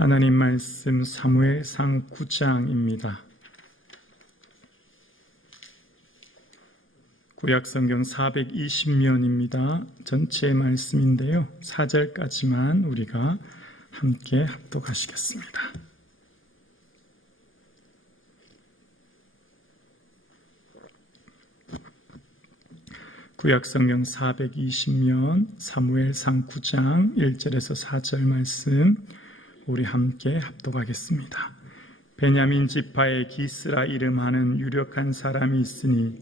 하나님 말씀 사무엘상 9장입니다. 구약성경 420면입니다. 전체 말씀인데요. 4절까지만 우리가 함께 합독하시겠습니다. 구약성경 420면 사무엘상 9장 1절에서 4절 말씀 우리 함께 합독하겠습니다. 베냐민 지파의 기스라 이름하는 유력한 사람이 있으니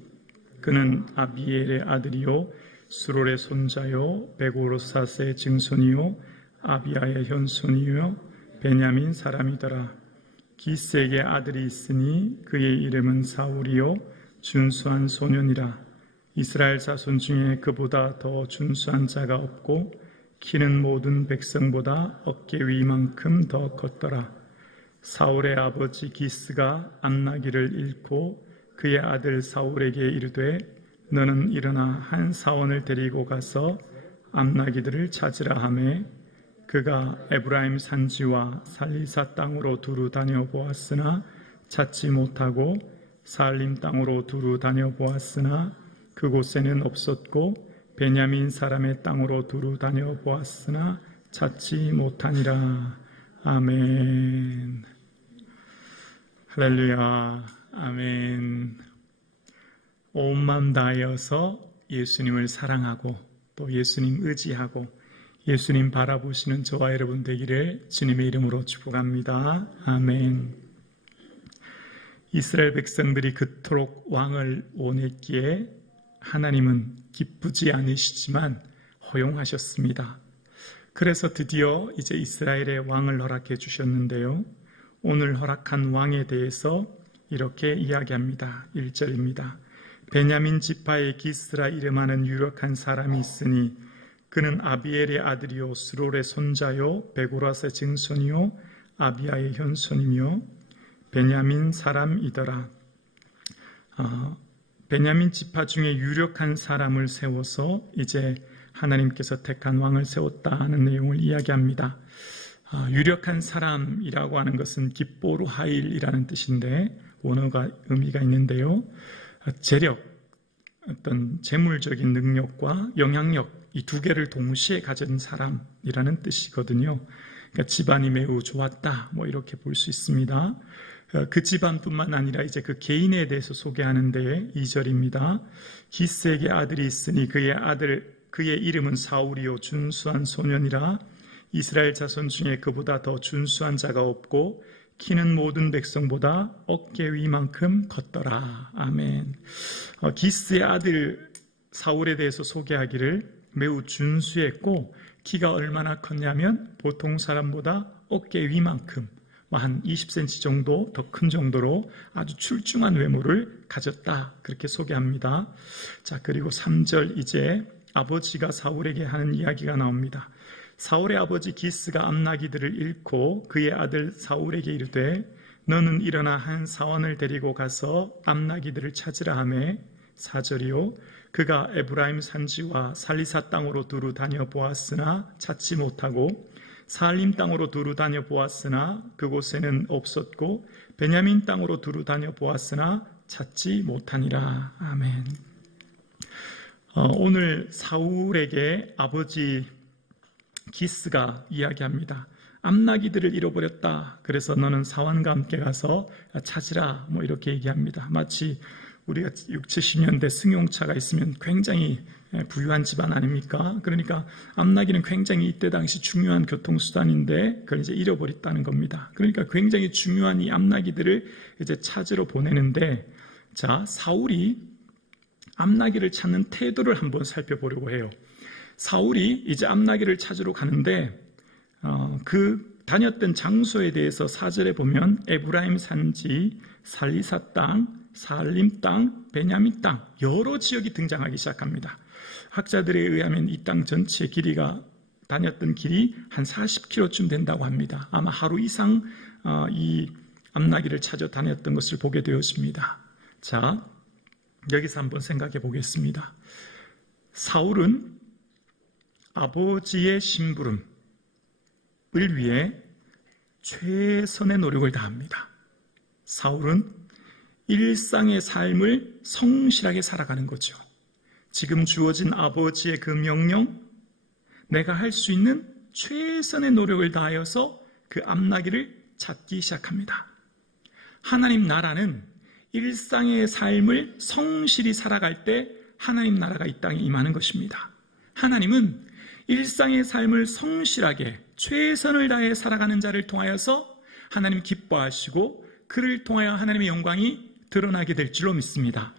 그는 아비엘의 아들이요 수롤의 손자요 베고로사스의 증손이요 아비아의 현손이요 베냐민 사람이더라. 기스에게 아들이 있으니 그의 이름은 사울이요 준수한 소년이라. 이스라엘 자손 중에 그보다 더 준수한 자가 없고 키는 모든 백성보다 어깨 위만큼 더 컸더라. 사울의 아버지 기스가 암나기를 잃고 그의 아들 사울에게 이르되 너는 일어나 한 사원을 데리고 가서 암나기들을 찾으라 하매 그가 에브라임 산지와 살리사 땅으로 두루 다녀보았으나 찾지 못하고 살림 땅으로 두루 다녀보았으나 그곳에는 없었고 베냐민 사람의 땅으로 두루 다녀보았으나 찾지 못하니라. 아멘. 할렐루야. 아멘. 온 마음 다하여서 예수님을 사랑하고 또 예수님 의지하고 예수님 바라보시는 저와 여러분 되기를 주님의 이름으로 축복합니다. 아멘. 이스라엘 백성들이 그토록 왕을 원했기에 하나님은 기쁘지 않으시지만 허용하셨습니다. 그래서 드디어 이제 이스라엘의 왕을 허락해 주셨는데요. 오늘 허락한 왕에 대해서 이렇게 이야기합니다. 1절입니다. 베냐민 지파의 기스라 이름하는 유력한 사람이 있으니 그는 아비엘의 아들이요 스롤의 손자요 베고라스의 증손이요 아비아의 현손이며 베냐민 사람이더라. 베냐민 지파 중에 유력한 사람을 세워서 이제 하나님께서 택한 왕을 세웠다 하는 내용을 이야기합니다. 유력한 사람이라고 하는 것은 깃보루 하일이라는 뜻인데 원어가 의미가 있는데요. 재력, 어떤 재물적인 능력과 영향력 이 두 개를 동시에 가진 사람이라는 뜻이거든요. 그러니까 집안이 매우 좋았다 이렇게 볼 수 있습니다. 그 집안뿐만 아니라 이제 그 개인에 대해서 소개하는데 2절입니다. 기스에게 아들이 있으니 그의 이름은 사울이요 준수한 소년이라. 이스라엘 자손 중에 그보다 더 준수한 자가 없고 키는 모든 백성보다 어깨 위만큼 컸더라. 아멘. 기스의 아들 사울에 대해서 소개하기를 매우 준수했고 키가 얼마나 컸냐면 보통 사람보다 어깨 위만큼 한 20cm 정도 더 큰 정도로 아주 출중한 외모를 가졌다. 그렇게 소개합니다. 자, 그리고 3절 이제 아버지가 사울에게 하는 이야기가 나옵니다. 사울의 아버지 기스가 암나기들을 잃고 그의 아들 사울에게 이르되 너는 일어나 한 사원을 데리고 가서 암나기들을 찾으라 하매 4절이요 그가 에브라임 산지와 살리사 땅으로 두루 다녀보았으나 찾지 못하고 살림 땅으로 두루 다녀보았으나 그곳에는 없었고 베냐민 땅으로 두루 다녀보았으나 찾지 못하니라. 아멘. 오늘 사울에게 아버지 기스가 이야기합니다. 암나기들을 잃어버렸다. 그래서 너는 사원과 함께 가서 찾으라. 이렇게 얘기합니다. 마치 우리가 60, 70년대 승용차가 있으면 굉장히 부유한 집안 아닙니까? 그러니까 암나기는 굉장히 이때 당시 중요한 교통수단인데 그걸 이제 잃어버렸다는 겁니다. 그러니까 굉장히 중요한 이 암나기들을 이제 찾으러 보내는데 자, 사울이 암나기를 찾는 태도를 한번 살펴보려고 해요. 사울이 이제 암나기를 찾으러 가는데 그 다녔던 장소에 대해서 4절에 보면 에브라임 산지, 살리사 땅, 살림 땅, 베냐민 땅 여러 지역이 등장하기 시작합니다. 학자들에 의하면 이 땅 전체 길이가 다녔던 길이 한 40km쯤 된다고 합니다. 아마 하루 이상 이 암나기를 찾아 다녔던 것을 보게 되었습니다. 자, 여기서 한번 생각해 보겠습니다. 사울은 아버지의 심부름을 위해 최선의 노력을 다합니다. 사울은 일상의 삶을 성실하게 살아가는 거죠. 지금 주어진 아버지의 그 명령, 내가 할 수 있는 최선의 노력을 다하여서 그 앞나기를 찾기 시작합니다. 하나님 나라는 일상의 삶을 성실히 살아갈 때 하나님 나라가 이 땅에 임하는 것입니다. 하나님은 일상의 삶을 성실하게 최선을 다해 살아가는 자를 통하여서 하나님 기뻐하시고 그를 통하여 하나님의 영광이 드러나게 될 줄로 믿습니다.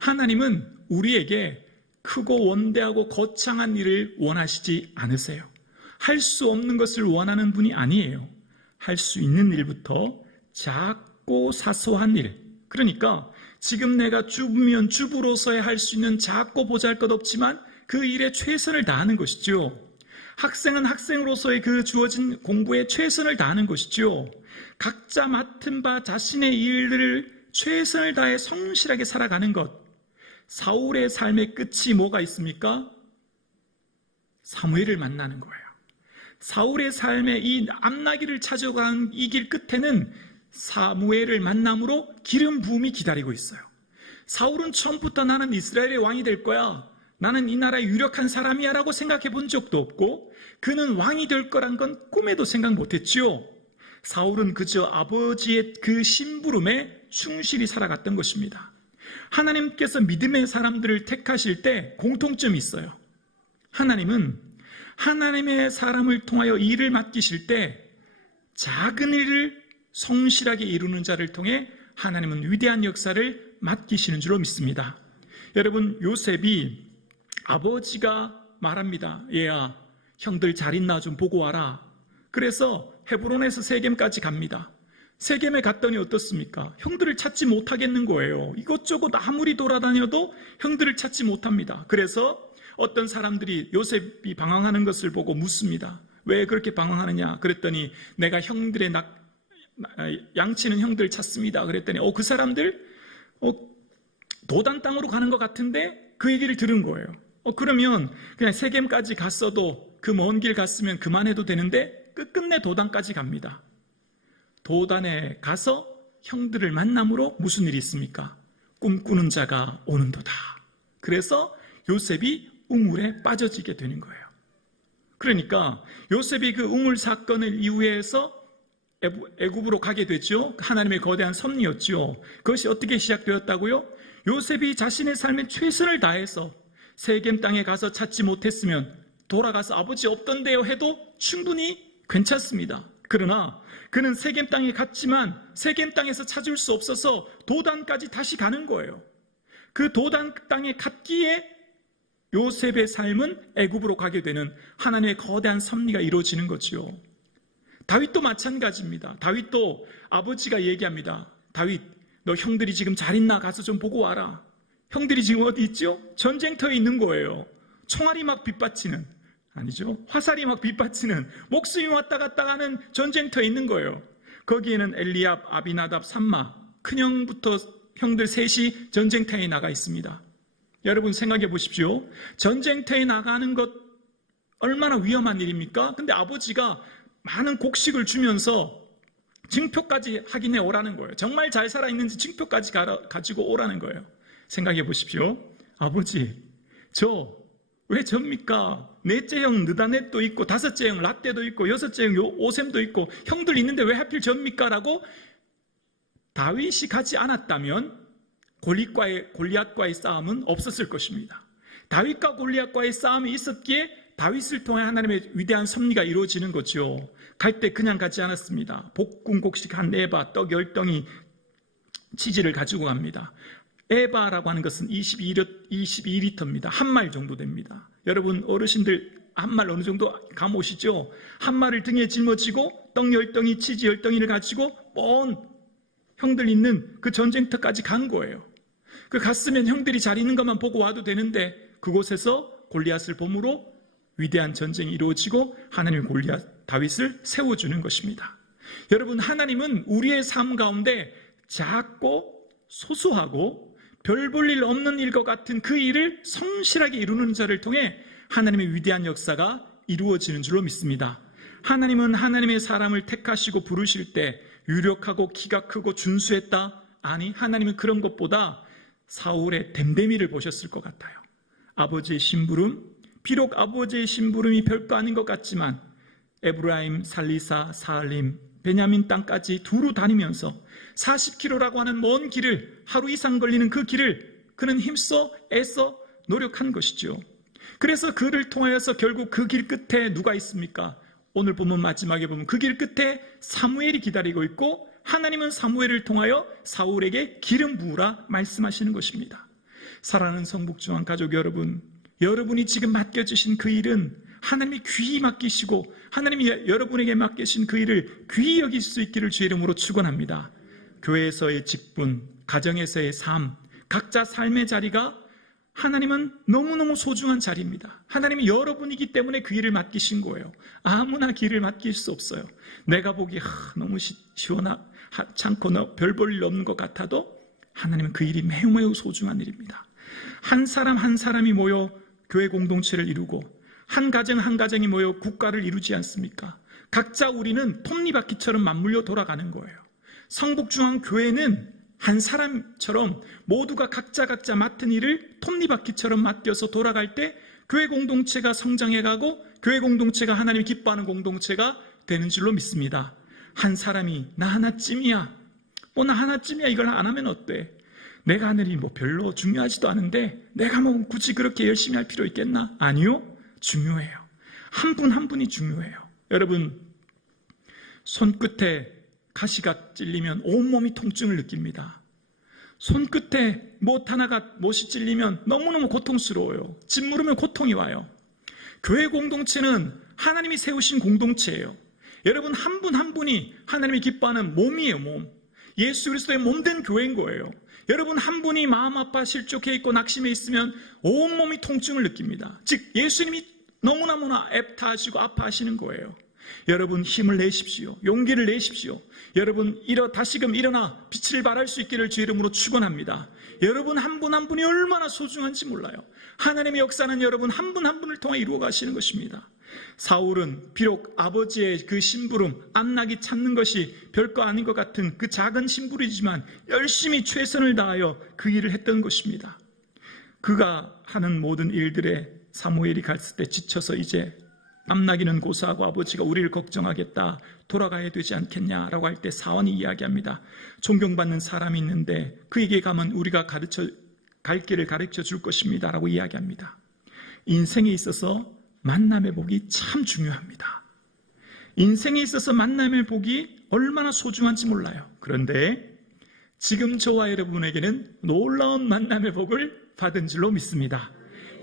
하나님은 우리에게 크고 원대하고 거창한 일을 원하시지 않으세요. 할 수 없는 것을 원하는 분이 아니에요. 할 수 있는 일부터 작고 사소한 일, 그러니까 지금 내가 주부면 주부로서의 할 수 있는 작고 보잘것없지만 그 일에 최선을 다하는 것이죠. 학생은 학생으로서의 그 주어진 공부에 최선을 다하는 것이죠. 각자 맡은 바 자신의 일들을 최선을 다해 성실하게 살아가는 것. 사울의 삶의 끝이 뭐가 있습니까? 사무엘을 만나는 거예요. 사울의 삶의 이 앞나기를 찾아가는 이 길 끝에는 사무엘을 만남으로 기름 부음이 기다리고 있어요. 사울은 처음부터 나는 이스라엘의 왕이 될 거야, 나는 이 나라의 유력한 사람이야 라고 생각해 본 적도 없고 그는 왕이 될 거란 건 꿈에도 생각 못했지요. 사울은 그저 아버지의 그 심부름에 충실히 살아갔던 것입니다. 하나님께서 믿음의 사람들을 택하실 때 공통점이 있어요. 하나님은 하나님의 사람을 통하여 일을 맡기실 때 작은 일을 성실하게 이루는 자를 통해 하나님은 위대한 역사를 맡기시는 줄로 믿습니다. 여러분, 요셉이 아버지가 말합니다. 얘야, 형들 잘 있나 좀 보고 와라. 그래서 헤브론에서 세겜까지 갑니다. 세겜에 갔더니 어떻습니까? 형들을 찾지 못하겠는 거예요. 이것저것 아무리 돌아다녀도 형들을 찾지 못합니다. 그래서 어떤 사람들이 요셉이 방황하는 것을 보고 묻습니다. 왜 그렇게 방황하느냐? 그랬더니 내가 형들의 양치는 형들 찾습니다. 그랬더니 그 사람들 도단 땅으로 가는 것 같은데 그 얘기를 들은 거예요. 그러면 그냥 세겜까지 갔어도 그 먼 길 갔으면 그만해도 되는데 끝끝내 도단까지 갑니다. 도단에 가서 형들을 만남으로 무슨 일이 있습니까? 꿈꾸는 자가 오는도다. 그래서 요셉이 우물에 빠져지게 되는 거예요. 그러니까 요셉이 그 우물 사건을 이후에서 애굽으로 가게 됐죠. 하나님의 거대한 섭리였죠. 그것이 어떻게 시작되었다고요? 요셉이 자신의 삶에 최선을 다해서 세겜 땅에 가서 찾지 못했으면 돌아가서 아버지 없던데요 해도 충분히 괜찮습니다. 그러나 그는 세겜 땅에 갔지만 세겜 땅에서 찾을 수 없어서 도단까지 다시 가는 거예요. 그 도단 땅에 갔기에 요셉의 삶은 애굽으로 가게 되는 하나님의 거대한 섭리가 이루어지는 거지요. 다윗도 마찬가지입니다. 다윗도 아버지가 얘기합니다. 다윗, 너 형들이 지금 잘 있나? 가서 좀 보고 와라. 형들이 지금 어디 있죠? 전쟁터에 있는 거예요. 총알이 막 빗받치는, 아니죠, 화살이 막 빗받치는, 목숨이 왔다 갔다 하는 전쟁터에 있는 거예요. 거기에는 엘리압, 아비나답, 삼마, 큰형부터 형들 셋이 전쟁터에 나가 있습니다. 여러분 생각해 보십시오. 전쟁터에 나가는 것 얼마나 위험한 일입니까? 근데 아버지가 많은 곡식을 주면서 증표까지 확인해 오라는 거예요. 정말 잘 살아있는지 증표까지 가지고 오라는 거예요. 생각해 보십시오. 아버지, 저 왜 접니까? 넷째 형 느다넷도 있고, 다섯째 형 라떼도 있고, 여섯째 형 오셈도 있고, 형들 있는데 왜 하필 접니까? 라고 다윗이 가지 않았다면 골리앗과의 싸움은 없었을 것입니다. 다윗과 골리앗과의 싸움이 있었기에 다윗을 통해 하나님의 위대한 섭리가 이루어지는 거죠. 갈 때 그냥 가지 않았습니다. 볶은 곡식 한 에바, 떡 10덩이, 치즈를 가지고 갑니다. 에바라고 하는 것은 22리터입니다. 한 말 정도 됩니다. 여러분 어르신들 한 말 어느 정도 감 오시죠? 한 말을 등에 짊어지고 떡 10덩이, 치즈 10덩이를 가지고 먼 형들 있는 그 전쟁터까지 간 거예요. 그 갔으면 형들이 잘 있는 것만 보고 와도 되는데 그곳에서 골리앗을 봄으로 위대한 전쟁이 이루어지고 하나님의 골리앗 다윗을 세워주는 것입니다. 여러분, 하나님은 우리의 삶 가운데 작고 소소하고 별 볼 일 없는 일과 같은 그 일을 성실하게 이루는 자를 통해 하나님의 위대한 역사가 이루어지는 줄로 믿습니다. 하나님은 하나님의 사람을 택하시고 부르실 때 유력하고 키가 크고 준수했다? 아니, 하나님은 그런 것보다 사울의 댐댐이를 보셨을 것 같아요. 아버지의 심부름, 비록 아버지의 심부름이 별거 아닌 것 같지만 에브라임, 살리사, 사알림, 베냐민 땅까지 두루 다니면서 40km라고 하는 먼 길을, 하루 이상 걸리는 그 길을 그는 힘써 애써 노력한 것이죠. 그래서 그를 통하여서 결국 그 길 끝에 누가 있습니까? 오늘 본문 마지막에 보면 그 길 끝에 사무엘이 기다리고 있고, 하나님은 사무엘을 통하여 사울에게 기름 부으라 말씀하시는 것입니다. 사랑하는 성북중앙 가족 여러분, 여러분이 지금 맡겨주신 그 일은 하나님이 귀히 맡기시고 하나님이 여러분에게 맡기신 그 일을 귀히 여길 수 있기를 주의 이름으로 축원합니다. 교회에서의 직분, 가정에서의 삶, 각자 삶의 자리가 하나님은 너무너무 소중한 자리입니다. 하나님이 여러분이기 때문에 그 일을 맡기신 거예요. 아무나 길을 맡길 수 없어요. 내가 보기에 너무 시원찮고 별 볼 일 없는 것 같아도 하나님은 그 일이 매우 소중한 일입니다. 한 사람 한 사람이 모여 교회 공동체를 이루고 한 가정 한 가정이 모여 국가를 이루지 않습니까? 각자 우리는 톱니바퀴처럼 맞물려 돌아가는 거예요. 성북중앙교회는 한 사람처럼 모두가 각자 맡은 일을 톱니바퀴처럼 맡겨서 돌아갈 때 교회 공동체가 성장해가고 교회 공동체가 하나님이 기뻐하는 공동체가 되는 줄로 믿습니다. 한 사람이 나 하나쯤이야, 나 하나쯤이야, 이걸 안 하면 어때? 내가 하는 일이 별로 중요하지도 않은데 내가 굳이 그렇게 열심히 할 필요 있겠나? 아니요, 중요해요. 한 분 한 분이 중요해요. 여러분, 손끝에 가시가 찔리면 온몸이 통증을 느낍니다. 손끝에 못이 찔리면 너무너무 고통스러워요. 짓무르면 고통이 와요. 교회 공동체는 하나님이 세우신 공동체예요. 여러분, 한 분 한 분이 하나님이 기뻐하는 몸이에요. 몸. 예수 그리스도의 몸된 교회인 거예요. 여러분, 한 분이 마음 아파 실족해 있고 낙심해 있으면 온몸이 통증을 느낍니다. 즉 예수님이 너무나 애타하시고 아파하시는 거예요. 여러분, 힘을 내십시오. 용기를 내십시오. 여러분, 다시금 일어나 빛을 발할 수 있기를 주의 이름으로 축원합니다. 여러분 한 분 한 분이 얼마나 소중한지 몰라요. 하나님의 역사는 여러분 한 분 한 분을 통해 이루어 가시는 것입니다. 사울은 비록 아버지의 그 심부름, 안락이 찾는 것이 별거 아닌 것 같은 그 작은 심부름이지만 열심히 최선을 다하여 그 일을 했던 것입니다. 그가 하는 모든 일들에 사무엘이 갔을 때 지쳐서 이제 암나기는 고사하고 아버지가 우리를 걱정하겠다, 돌아가야 되지 않겠냐라고 할 때 사원이 이야기합니다. 존경받는 사람이 있는데 그에게 가면 우리가 갈 길을 가르쳐 줄 것입니다 라고 이야기합니다. 인생에 있어서 만남의 복이 참 중요합니다. 인생에 있어서 만남의 복이 얼마나 소중한지 몰라요. 그런데 지금 저와 여러분에게는 놀라운 만남의 복을 받은 줄로 믿습니다.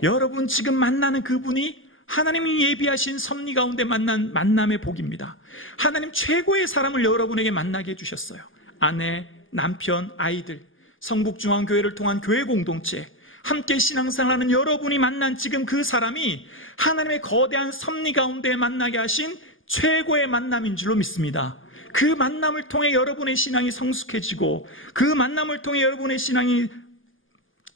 여러분 지금 만나는 그분이 하나님이 예비하신 섭리 가운데 만난 만남의 복입니다. 하나님 최고의 사람을 여러분에게 만나게 해주셨어요. 아내, 남편, 아이들, 성북중앙교회를 통한 교회 공동체, 함께 신앙생활하는 여러분이 만난 지금 그 사람이 하나님의 거대한 섭리 가운데 만나게 하신 최고의 만남인 줄로 믿습니다. 그 만남을 통해 여러분의 신앙이 성숙해지고 그 만남을 통해 여러분의 신앙이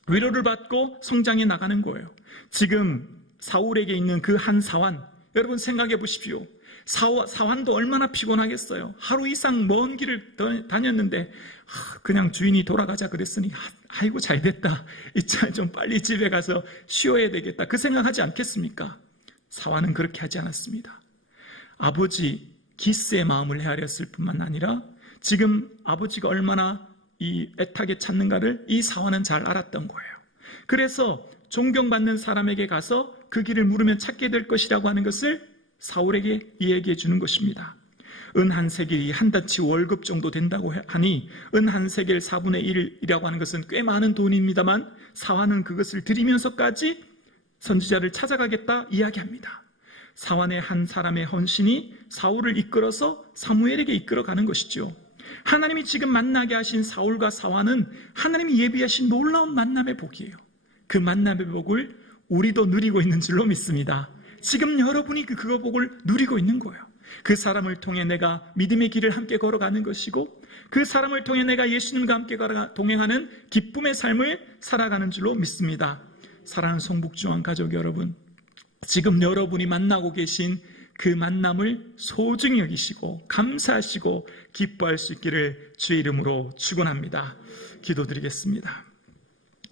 위로를 받고 성장해 나가는 거예요. 지금 사울에게 있는 그 한 사환, 여러분 생각해 보십시오. 사환도 얼마나 피곤하겠어요. 하루 이상 먼 길을 다녔는데 그냥 주인이 돌아가자 그랬으니 아이고 잘됐다, 이제 좀 빨리 집에 가서 쉬어야 되겠다, 그 생각하지 않겠습니까? 사환은 그렇게 하지 않았습니다. 아버지 기스의 마음을 헤아렸을 뿐만 아니라 지금 아버지가 얼마나 이 애타게 찾는가를 이 사환은 잘 알았던 거예요. 그래서 존경받는 사람에게 가서 그 길을 물으면 찾게 될 것이라고 하는 것을 사울에게 이야기해 주는 것입니다. 은 한 세겔이 한 다치 월급 정도 된다고 하니 은 한 세겔 4분의 1이라고 하는 것은 꽤 많은 돈입니다만 사환은 그것을 드리면서까지 선지자를 찾아가겠다 이야기합니다. 사환의 한 사람의 헌신이 사울을 이끌어서 사무엘에게 이끌어가는 것이죠. 하나님이 지금 만나게 하신 사울과 사환은 하나님이 예비하신 놀라운 만남의 복이에요. 그 만남의 복을 우리도 누리고 있는 줄로 믿습니다. 지금 여러분이 그 복을 누리고 있는 거예요. 그 사람을 통해 내가 믿음의 길을 함께 걸어가는 것이고 그 사람을 통해 내가 예수님과 함께 동행하는 기쁨의 삶을 살아가는 줄로 믿습니다. 사랑하는 성북중앙 가족 여러분, 지금 여러분이 만나고 계신 그 만남을 소중히 여기시고 감사하시고 기뻐할 수 있기를 주의 이름으로 축원합니다. 기도드리겠습니다.